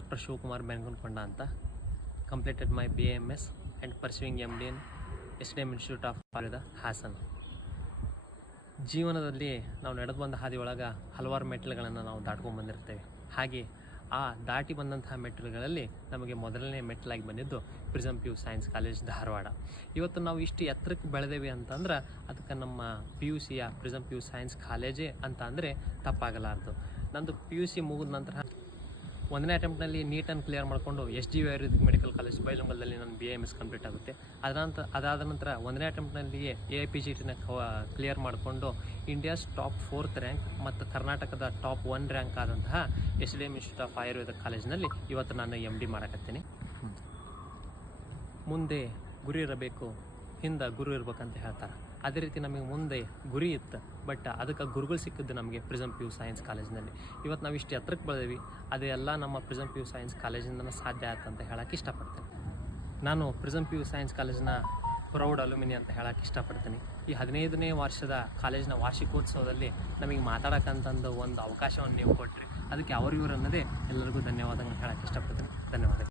Dr. Shivkumar Bengunkonda ಅಂತ. Completed my BAMS and pursuing MD in SDM Institute of Ayurveda, Hassan. ಜೀವನದಲ್ಲಿ ನಾವು ನಡೆದು ಬಂದ ಹಾದಿಯೊಳಗೆ ಹಲವಾರು ಮೆಟ್ಟಿಲುಗಳನ್ನು ನಾವು ದಾಟ್ಕೊಂಡು ಬಂದಿರ್ತೇವೆ. ಹಾಗೆ ಆ ದಾಟಿ ಬಂದಂತಹ ಮೆಟ್ಟಿಲುಗಳಲ್ಲಿ ನಮಗೆ ಮೊದಲನೇ ಮೆಟ್ಟಿಲಾಗಿ ಬಂದಿದ್ದು prism PU science college Dharwad. ಇವತ್ತು ನಾವು ಇಷ್ಟು ಎತ್ತರಕ್ಕೆ ಬೆಳೆದೇವೆ ಅಂತಂದ್ರೆ ಅದಕ್ಕೆ ನಮ್ಮ PUC ಪ್ರಿಸಮ್ PU ಸೈನ್ಸ್ ಕಾಲೇಜೇ ಅಂತ ಅಂದರೆ ತಪ್ಪಾಗಲಾರದು. ನಂದು PUC ಮುಗಿದ ನಂತರ 1ನೇ ಅಟೆಂಪ್ಟ್ನಲ್ಲಿ ನೀಟನ್ನು ಕ್ಲಿಯರ್ ಮಾಡಿಕೊಂಡು SGV ಆಯುರ್ವೇದಿಕ್ ಮೆಡಿಕಲ್ ಕಾಲೇಜ್ ಬೈಲಂಗಲದಲ್ಲಿ ನನ್ನ BAMS ಕಂಪ್ಲೀಟ್ ಆಗುತ್ತೆ. ಅದಾದ ನಂತರ 1ನೇ ಅಟೆಂಪ್ಟ್ನಲ್ಲಿಯೇ AIPGTನ ಕ್ಲಿಯರ್ ಮಾಡಿಕೊಂಡು ಇಂಡಿಯಾಸ್ ಟಾಪ್ 4th ರ್ಯಾಂಕ್ ಮತ್ತು ಕರ್ನಾಟಕದ ಟಾಪ್ 1 ರ್ಯಾಂಕ್ ಆದಂತಹ SDM ಇನ್ಸ್ಟಿಟ್ಯೂಟ್ ಆಫ್ ಆಯುರ್ವೇದ ಕಾಲೇಜಿನಲ್ಲಿ ಇವತ್ತು ನಾನು MD ಮಾಡಕತ್ತೀನಿ. ಮುಂದೆ ಗುರಿ ಇರಬೇಕು, ಹಿಂದೆ ಗುರು ಇರ್ಬೇಕಂತ ಹೇಳ್ತಾರೆ. ಅದೇ ರೀತಿ ನಮಗೆ ಮುಂದೆ ಗುರಿ ಇತ್ತು, ಬಟ್ ಅದಕ್ಕೆ ಗುರುಗಳು ಸಿಕ್ಕಿದ್ದು ನಮಗೆ ಪ್ರಿಸಮ್ PU ಸೈನ್ಸ್ ಕಾಲೇಜಿನಲ್ಲಿ. ಇವತ್ತು ನಾವು ಇಷ್ಟು ಎತ್ತರಕ್ಕೆ ಬೆಳೆದೇವಿ, ಅದೆಲ್ಲ ನಮ್ಮ ಪ್ರಿಸಮ್ PU ಸೈನ್ಸ್ ಕಾಲೇಜಿಂದನೇ ಸಾಧ್ಯ ಆಯ್ತು ಅಂತ ಹೇಳೋಕ್ಕೆ ಇಷ್ಟಪಡ್ತೀನಿ. ನಾನು ಪ್ರಿಸಮ್ PU ಸೈನ್ಸ್ ಕಾಲೇಜಿನ ಪ್ರೌಡ್ ಅಲ್ಯುಮಿನಿ ಅಂತ ಹೇಳೋಕ್ಕೆ ಇಷ್ಟಪಡ್ತೀನಿ. ಈ 15ನೇ ವರ್ಷದ ಕಾಲೇಜಿನ ವಾರ್ಷಿಕೋತ್ಸವದಲ್ಲಿ ನಮಗೆ ಮಾತಾಡೋಕ್ಕಂತಂದು ಒಂದು ಅವಕಾಶವನ್ನು ನೀವು ಕೊಟ್ಟರೆ ಅದಕ್ಕೆ ಅವ್ರಿವ್ರು ಅನ್ನೋದೇ ಎಲ್ಲರಿಗೂ ಧನ್ಯವಾದಗಳನ್ನು ಹೇಳೋಕ್ಕೆ ಇಷ್ಟಪಡ್ತೀನಿ. ಧನ್ಯವಾದಗಳು.